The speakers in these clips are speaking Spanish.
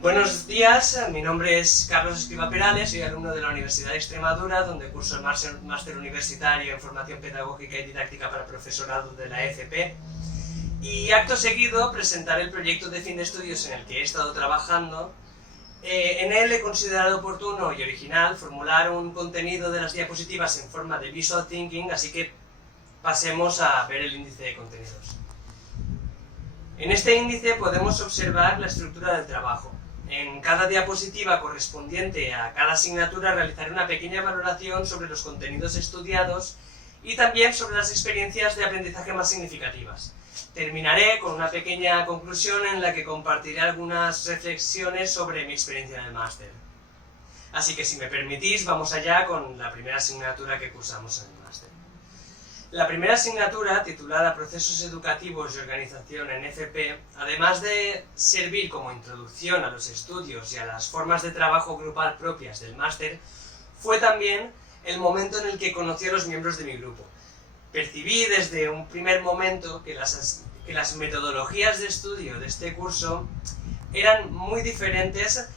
Buenos días, mi nombre es Carlos Escriba Perales, soy alumno de la Universidad de Extremadura, donde curso el máster universitario en formación pedagógica y didáctica para profesorado de la FP. Y acto seguido presentaré el proyecto de fin de estudios en el que he estado trabajando. En él he considerado oportuno y original formular un contenido de las diapositivas en forma de visual thinking, así que pasemos a ver el índice de contenidos. En este índice podemos observar la estructura del trabajo. En cada diapositiva correspondiente a cada asignatura realizaré una pequeña valoración sobre los contenidos estudiados y también sobre las experiencias de aprendizaje más significativas. Terminaré con una pequeña conclusión en la que compartiré algunas reflexiones sobre mi experiencia en el máster. Así que si me permitís, vamos allá con la primera asignatura que cursamos en el máster. La primera asignatura, titulada Procesos Educativos y Organización en FP, además de servir como introducción a los estudios y a las formas de trabajo grupal propias del máster, fue también el momento en el que conocí a los miembros de mi grupo. Percibí desde un primer momento que las metodologías de estudio de este curso eran muy diferentes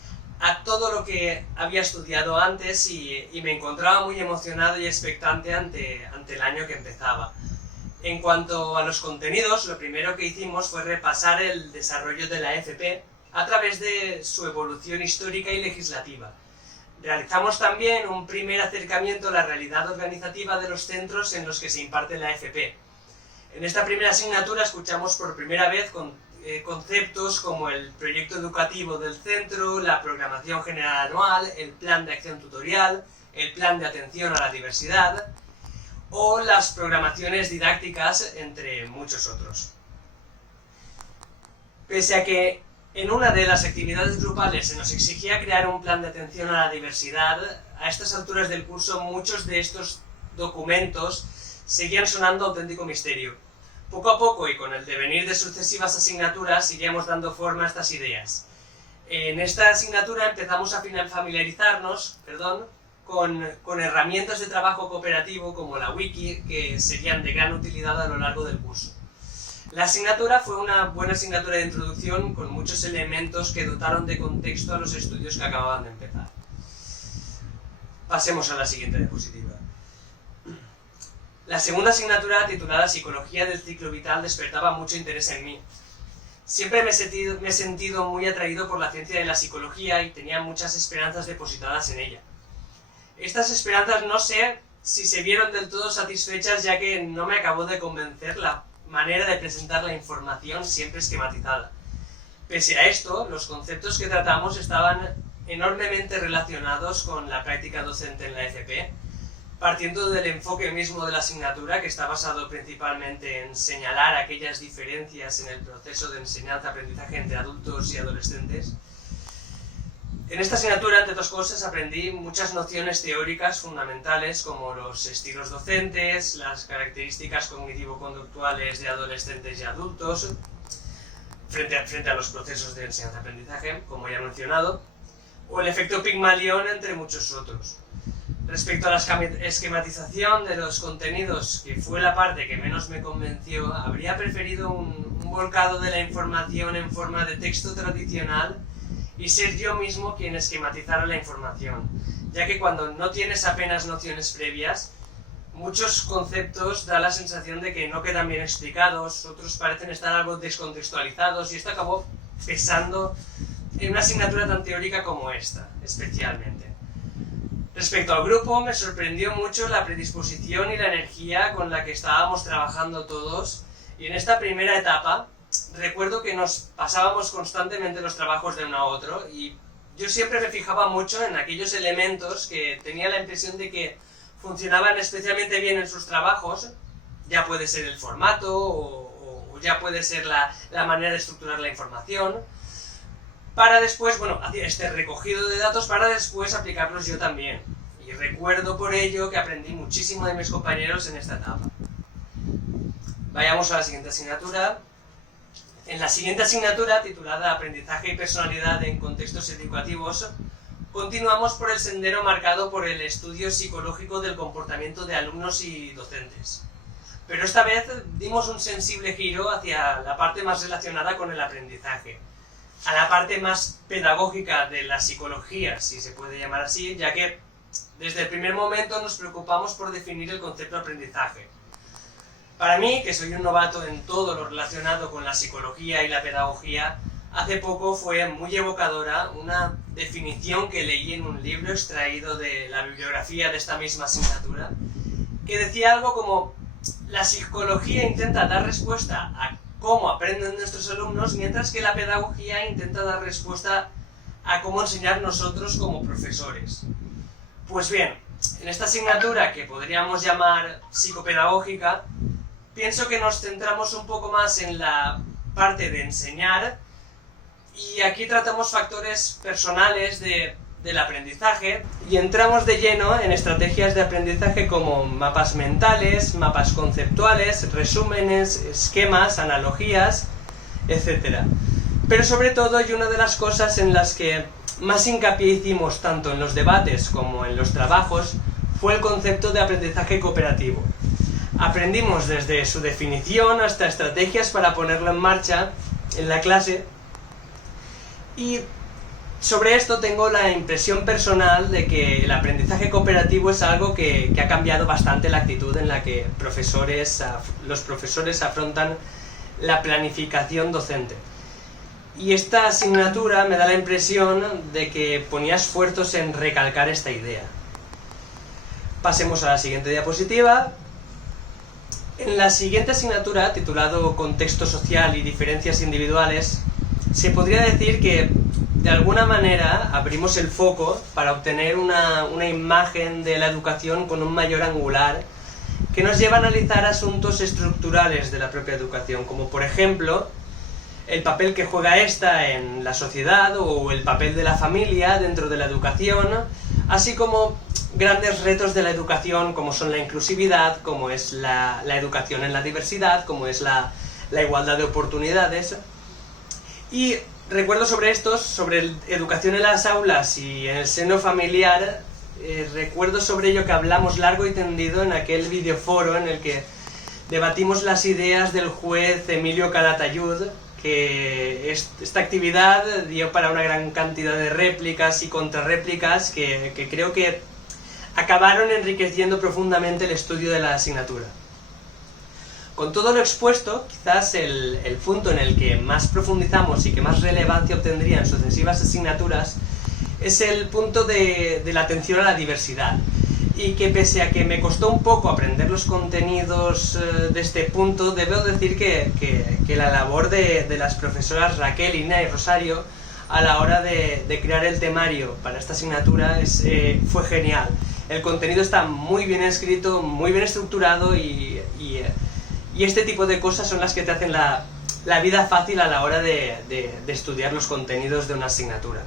a todo lo que había estudiado antes y me encontraba muy emocionado y expectante ante el año que empezaba. En cuanto a los contenidos, lo primero que hicimos fue repasar el desarrollo de la FP a través de su evolución histórica y legislativa. Realizamos también un primer acercamiento a la realidad organizativa de los centros en los que se imparte la FP. En esta primera asignatura escuchamos por primera vez conceptos como el proyecto educativo del centro, la programación general anual, el plan de acción tutorial, el plan de atención a la diversidad o las programaciones didácticas, entre muchos otros. Pese a que en una de las actividades grupales se nos exigía crear un plan de atención a la diversidad, a estas alturas del curso muchos de estos documentos seguían sonando auténtico misterio. Poco a poco y con el devenir de sucesivas asignaturas iríamos dando forma a estas ideas. En esta asignatura empezamos a familiarizarnos con herramientas de trabajo cooperativo como la wiki, que serían de gran utilidad a lo largo del curso. La asignatura fue una buena asignatura de introducción con muchos elementos que dotaron de contexto a los estudios que acababan de empezar. Pasemos a la siguiente diapositiva. La segunda asignatura, titulada Psicología del ciclo vital, despertaba mucho interés en mí. Siempre me he sentido muy atraído por la ciencia de la psicología y tenía muchas esperanzas depositadas en ella. Estas esperanzas no sé si se vieron del todo satisfechas, ya que no me acabó de convencer la manera de presentar la información siempre esquematizada. Pese a esto, los conceptos que tratamos estaban enormemente relacionados con la práctica docente en la FP, partiendo del enfoque mismo de la asignatura, que está basado principalmente en señalar aquellas diferencias en el proceso de enseñanza-aprendizaje entre adultos y adolescentes. En esta asignatura, entre otras cosas, aprendí muchas nociones teóricas fundamentales como los estilos docentes, las características cognitivo-conductuales de adolescentes y adultos, frente a los procesos de enseñanza-aprendizaje, como ya he mencionado, o el efecto Pigmalión, entre muchos otros. Respecto a la esquematización de los contenidos, que fue la parte que menos me convenció, habría preferido un volcado de la información en forma de texto tradicional y ser yo mismo quien esquematizara la información, ya que cuando no tienes apenas nociones previas, muchos conceptos da la sensación de que no quedan bien explicados, otros parecen estar algo descontextualizados, y esto acabó pesando en una asignatura tan teórica como esta, especialmente. Respecto al grupo, me sorprendió mucho la predisposición y la energía con la que estábamos trabajando todos, y en esta primera etapa recuerdo que nos pasábamos constantemente los trabajos de uno a otro, y yo siempre me fijaba mucho en aquellos elementos que tenía la impresión de que funcionaban especialmente bien en sus trabajos. Ya puede ser el formato o ya puede ser la manera de estructurar la información, para después, hacer este recogido de datos para después aplicarlos yo también. Y recuerdo por ello que aprendí muchísimo de mis compañeros en esta etapa. Vayamos a la siguiente asignatura. En la siguiente asignatura, titulada Aprendizaje y personalidad en contextos educativos, continuamos por el sendero marcado por el estudio psicológico del comportamiento de alumnos y docentes. Pero esta vez dimos un sensible giro hacia la parte más relacionada con el aprendizaje. a la parte más pedagógica de la psicología, si se puede llamar así, ya que desde el primer momento nos preocupamos por definir el concepto de aprendizaje. Para mí, que soy un novato en todo lo relacionado con la psicología y la pedagogía, hace poco fue muy evocadora una definición que leí en un libro extraído de la bibliografía de esta misma asignatura, que decía algo como: la psicología intenta dar respuesta a cómo aprenden nuestros alumnos, mientras que la pedagogía intenta dar respuesta a cómo enseñar nosotros como profesores. Pues bien, en esta asignatura, que podríamos llamar psicopedagógica, pienso que nos centramos un poco más en la parte de enseñar, y aquí tratamos factores personales del aprendizaje y entramos de lleno en estrategias de aprendizaje como mapas mentales, mapas conceptuales, resúmenes, esquemas, analogías, etc. Pero sobre todo, y una de las cosas en las que más hincapié hicimos tanto en los debates como en los trabajos, fue el concepto de aprendizaje cooperativo. Aprendimos desde su definición hasta estrategias para ponerlo en marcha en la clase, y sobre esto tengo la impresión personal de que el aprendizaje cooperativo es algo que ha cambiado bastante la actitud en la que los profesores afrontan la planificación docente. Y esta asignatura me da la impresión de que ponía esfuerzos en recalcar esta idea. Pasemos a la siguiente diapositiva. En la siguiente asignatura, titulado Contexto social y diferencias individuales, se podría decir que, de alguna manera, abrimos el foco para obtener una imagen de la educación con un mayor angular que nos lleva a analizar asuntos estructurales de la propia educación, como por ejemplo el papel que juega esta en la sociedad o el papel de la familia dentro de la educación, así como grandes retos de la educación como son la inclusividad, como es la educación en la diversidad, como es la igualdad de oportunidades. Y recuerdo sobre estos, sobre educación en las aulas y en el seno familiar, recuerdo sobre ello que hablamos largo y tendido en aquel videoforo en el que debatimos las ideas del juez Emilio Calatayud, que esta actividad dio para una gran cantidad de réplicas y contrarréplicas que creo que acabaron enriqueciendo profundamente el estudio de la asignatura. Con todo lo expuesto, quizás el punto en el que más profundizamos y que más relevancia obtendría en sucesivas asignaturas es el punto de la atención a la diversidad, y que pese a que me costó un poco aprender los contenidos de este punto, debo decir que la labor de las profesoras Raquel, Ina y Rosario a la hora de crear el temario para esta asignatura fue genial. El contenido está muy bien escrito, muy bien estructurado y este tipo de cosas son las que te hacen la vida fácil a la hora de estudiar los contenidos de una asignatura.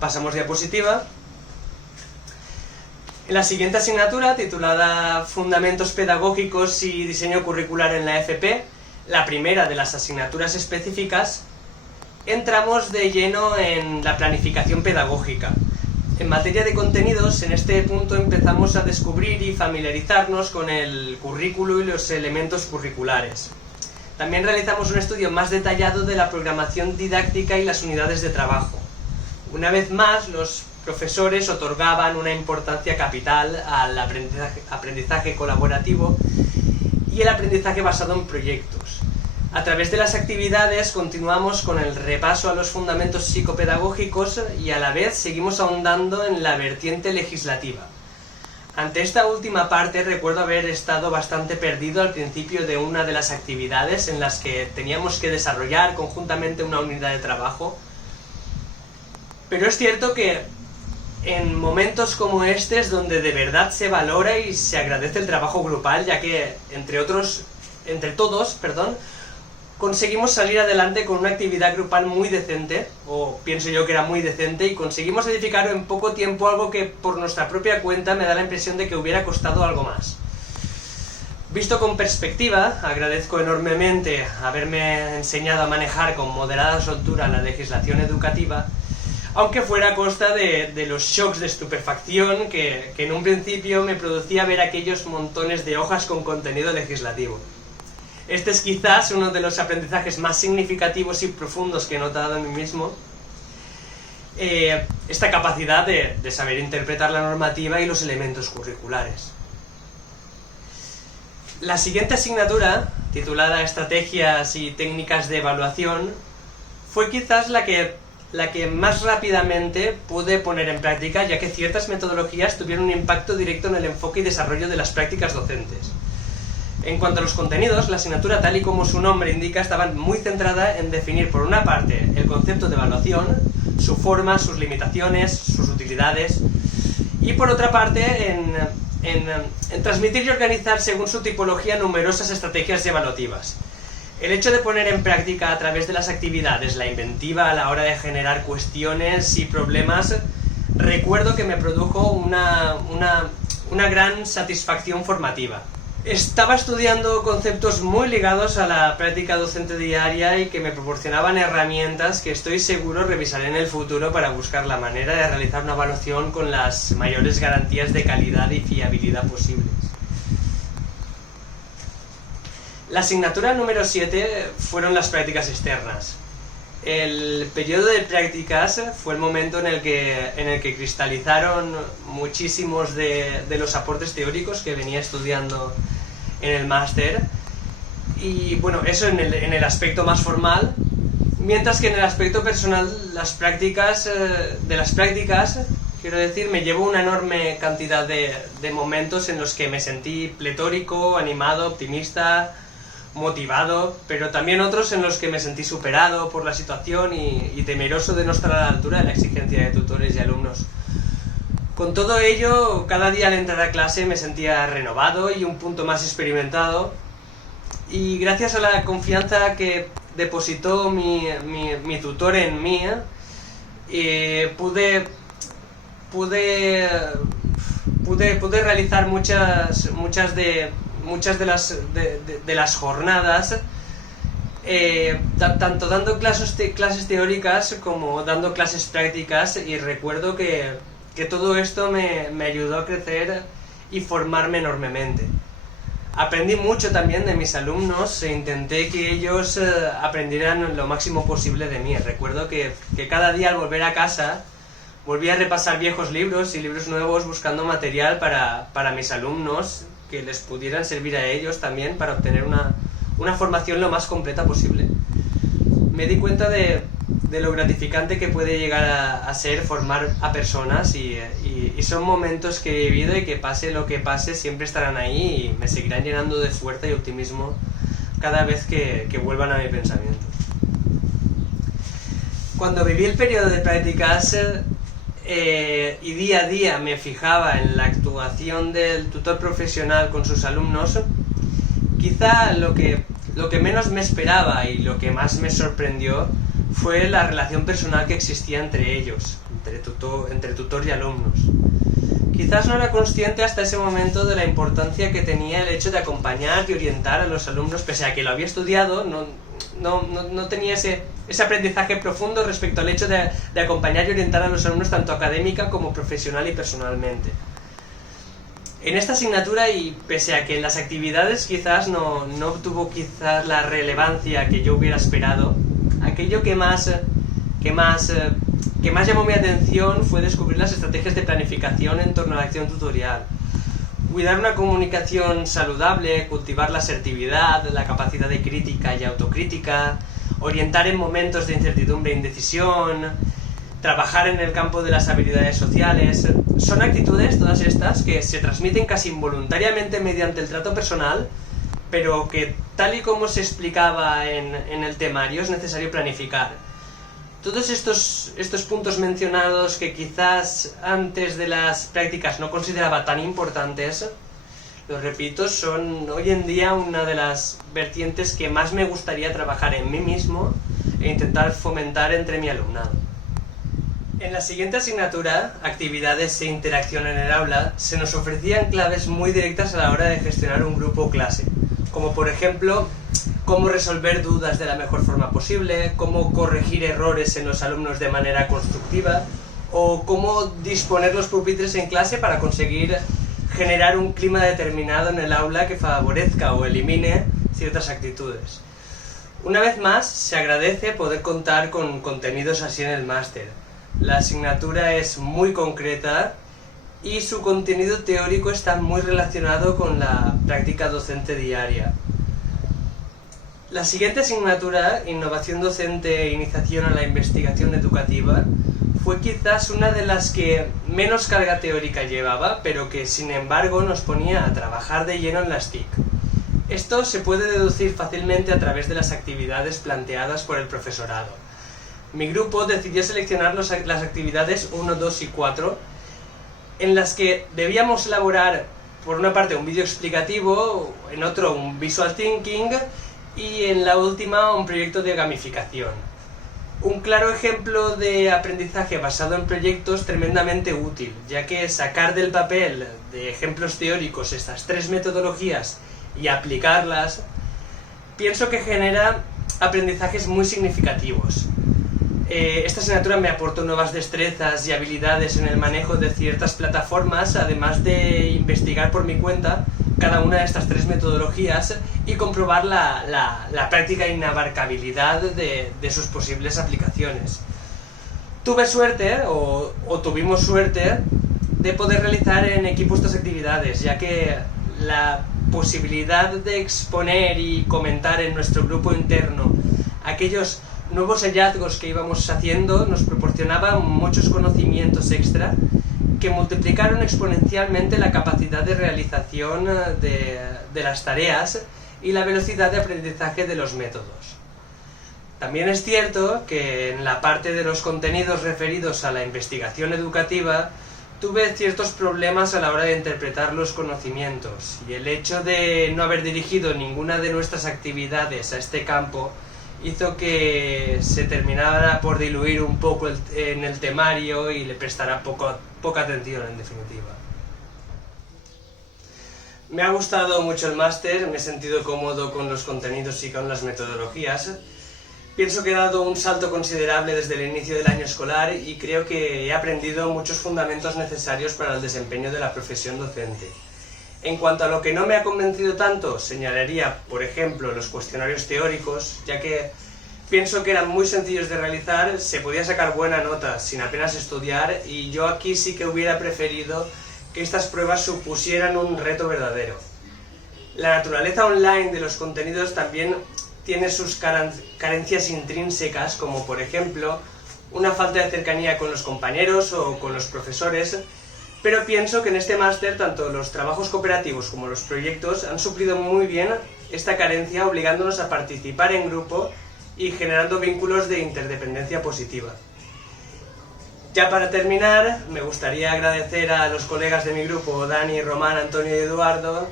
Pasamos diapositiva. En la siguiente asignatura, titulada Fundamentos Pedagógicos y Diseño Curricular en la FP, la primera de las asignaturas específicas, entramos de lleno en la planificación pedagógica. En materia de contenidos, en este punto empezamos a descubrir y familiarizarnos con el currículo y los elementos curriculares. También realizamos un estudio más detallado de la programación didáctica y las unidades de trabajo. Una vez más, los profesores otorgaban una importancia capital al aprendizaje colaborativo y el aprendizaje basado en proyectos. A través de las actividades continuamos con el repaso a los fundamentos psicopedagógicos y a la vez seguimos ahondando en la vertiente legislativa. Ante esta última parte recuerdo haber estado bastante perdido al principio de una de las actividades en las que teníamos que desarrollar conjuntamente una unidad de trabajo, pero es cierto que en momentos como este es donde de verdad se valora y se agradece el trabajo grupal, ya que entre todos, conseguimos salir adelante con una actividad grupal muy decente, o pienso yo que era muy decente, y conseguimos edificar en poco tiempo algo que por nuestra propia cuenta me da la impresión de que hubiera costado algo más. Visto con perspectiva, agradezco enormemente haberme enseñado a manejar con moderada soltura la legislación educativa, aunque fuera a costa de los shocks de estupefacción que en un principio me producía ver aquellos montones de hojas con contenido legislativo. Este es quizás uno de los aprendizajes más significativos y profundos que he notado en mí mismo. Esta capacidad de saber interpretar la normativa y los elementos curriculares. La siguiente asignatura, titulada Estrategias y Técnicas de Evaluación, fue quizás la que más rápidamente pude poner en práctica, ya que ciertas metodologías tuvieron un impacto directo en el enfoque y desarrollo de las prácticas docentes. En cuanto a los contenidos, la asignatura, tal y como su nombre indica, estaba muy centrada en definir, por una parte, el concepto de evaluación, su forma, sus limitaciones, sus utilidades, y por otra parte, en transmitir y organizar según su tipología numerosas estrategias evaluativas. El hecho de poner en práctica a través de las actividades la inventiva a la hora de generar cuestiones y problemas, recuerdo que me produjo una gran satisfacción formativa. Estaba estudiando conceptos muy ligados a la práctica docente diaria y que me proporcionaban herramientas que estoy seguro revisaré en el futuro para buscar la manera de realizar una evaluación con las mayores garantías de calidad y fiabilidad posibles. La asignatura número 7 fueron las prácticas externas. El periodo de prácticas fue el momento en el que cristalizaron muchísimos de los aportes teóricos que venía estudiando en el máster, y bueno, eso en el aspecto más formal, mientras que en el aspecto personal de las prácticas, quiero decir, me llevo una enorme cantidad de momentos en los que me sentí pletórico, animado, optimista, motivado, pero también otros en los que me sentí superado por la situación y temeroso de no estar a la altura de la exigencia de tutores y alumnos. Con todo ello, cada día al entrar a clase me sentía renovado y un punto más experimentado, y gracias a la confianza que depositó mi tutor en mí, pude realizar muchas de las jornadas, tanto dando clases teóricas como dando clases prácticas, y recuerdo que todo esto me ayudó a crecer y formarme enormemente. Aprendí mucho también de mis alumnos e intenté que ellos aprendieran lo máximo posible de mí. Recuerdo que cada día al volver a casa volví a repasar viejos libros y libros nuevos buscando material para mis alumnos que les pudieran servir a ellos también para obtener una formación lo más completa posible. Me di cuenta de lo gratificante que puede llegar a ser formar a personas, y son momentos que he vivido y que pase lo que pase siempre estarán ahí y me seguirán llenando de fuerza y optimismo cada vez que vuelvan a mi pensamiento. Cuando viví el periodo de prácticas y día a día me fijaba en la actuación del tutor profesional con sus alumnos, quizá lo que menos me esperaba y lo que más me sorprendió fue la relación personal que existía entre ellos, entre tutor y alumnos. Quizás no era consciente hasta ese momento de la importancia que tenía el hecho de acompañar y orientar a los alumnos, pese a que lo había estudiado, no tenía ese aprendizaje profundo respecto al hecho de acompañar y orientar a los alumnos tanto académica como profesional y personalmente. En esta asignatura, y pese a que en las actividades quizás no obtuvo quizás la relevancia que yo hubiera esperado, aquello que más llamó mi atención fue descubrir las estrategias de planificación en torno a la acción tutorial. Cuidar una comunicación saludable, cultivar la asertividad, la capacidad de crítica y autocrítica, orientar en momentos de incertidumbre e indecisión, trabajar en el campo de las habilidades sociales. Son actitudes, todas estas, que se transmiten casi involuntariamente mediante el trato personal, pero que, tal y como se explicaba en el temario, es necesario planificar. Todos estos puntos mencionados, que quizás antes de las prácticas no consideraba tan importantes, lo repito, son hoy en día una de las vertientes que más me gustaría trabajar en mí mismo e intentar fomentar entre mi alumnado. En la siguiente asignatura, Actividades e Interacción en el Aula, se nos ofrecían claves muy directas a la hora de gestionar un grupo o clase, como por ejemplo, cómo resolver dudas de la mejor forma posible, cómo corregir errores en los alumnos de manera constructiva, o cómo disponer los pupitres en clase para conseguir generar un clima determinado en el aula que favorezca o elimine ciertas actitudes. Una vez más, se agradece poder contar con contenidos así en el máster. La asignatura es muy concreta y su contenido teórico está muy relacionado con la práctica docente diaria. La siguiente asignatura, Innovación Docente e Iniciación a la Investigación Educativa, fue quizás una de las que menos carga teórica llevaba, pero que sin embargo nos ponía a trabajar de lleno en las TIC. Esto se puede deducir fácilmente a través de las actividades planteadas por el profesorado. Mi grupo decidió seleccionar las actividades 1, 2 y 4, en las que debíamos elaborar, por una parte, un vídeo explicativo, en otro un visual thinking y en la última un proyecto de gamificación. Un claro ejemplo de aprendizaje basado en proyectos tremendamente útil, ya que sacar del papel de ejemplos teóricos estas 3 metodologías y aplicarlas, pienso que genera aprendizajes muy significativos. Esta asignatura me aportó nuevas destrezas y habilidades en el manejo de ciertas plataformas, además de investigar por mi cuenta cada una de estas 3 metodologías y comprobar la práctica inabarcabilidad de sus posibles aplicaciones. Tuve suerte, o tuvimos suerte, de poder realizar en equipo estas actividades, ya que la posibilidad de exponer y comentar en nuestro grupo interno aquellos nuevos hallazgos que íbamos haciendo nos proporcionaba muchos conocimientos extra que multiplicaron exponencialmente la capacidad de realización de las tareas y la velocidad de aprendizaje de los métodos. También es cierto que en la parte de los contenidos referidos a la investigación educativa tuve ciertos problemas a la hora de interpretar los conocimientos, y el hecho de no haber dirigido ninguna de nuestras actividades a este campo hizo que se terminara por diluir un poco en el temario y le prestara poca atención, en definitiva. Me ha gustado mucho el máster, me he sentido cómodo con los contenidos y con las metodologías. Pienso que he dado un salto considerable desde el inicio del año escolar y creo que he aprendido muchos fundamentos necesarios para el desempeño de la profesión docente. En cuanto a lo que no me ha convencido tanto, señalaría, por ejemplo, los cuestionarios teóricos, ya que pienso que eran muy sencillos de realizar, se podía sacar buena nota sin apenas estudiar, y yo aquí sí que hubiera preferido que estas pruebas supusieran un reto verdadero. La naturaleza online de los contenidos también tiene sus carencias intrínsecas, como por ejemplo una falta de cercanía con los compañeros o con los profesores, pero pienso que en este máster tanto los trabajos cooperativos como los proyectos han suplido muy bien esta carencia, obligándonos a participar en grupo y generando vínculos de interdependencia positiva. Ya para terminar, me gustaría agradecer a los colegas de mi grupo, Dani, Román, Antonio y Eduardo,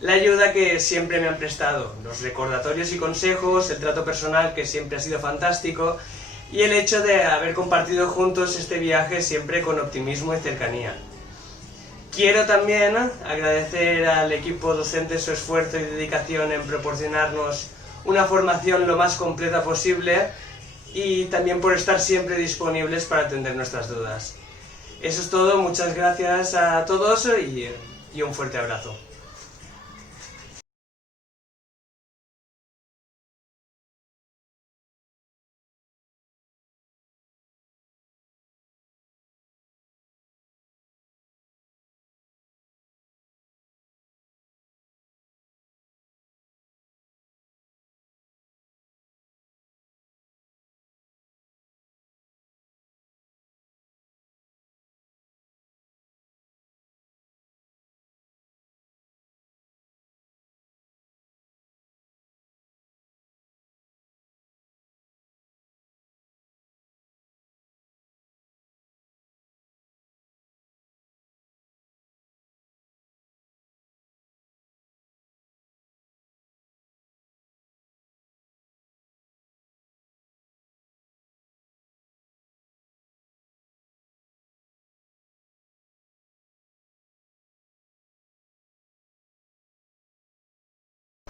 la ayuda que siempre me han prestado, los recordatorios y consejos, el trato personal que siempre ha sido fantástico y el hecho de haber compartido juntos este viaje siempre con optimismo y cercanía. Quiero también agradecer al equipo docente su esfuerzo y dedicación en proporcionarnos una formación lo más completa posible y también por estar siempre disponibles para atender nuestras dudas. Eso es todo, muchas gracias a todos y un fuerte abrazo.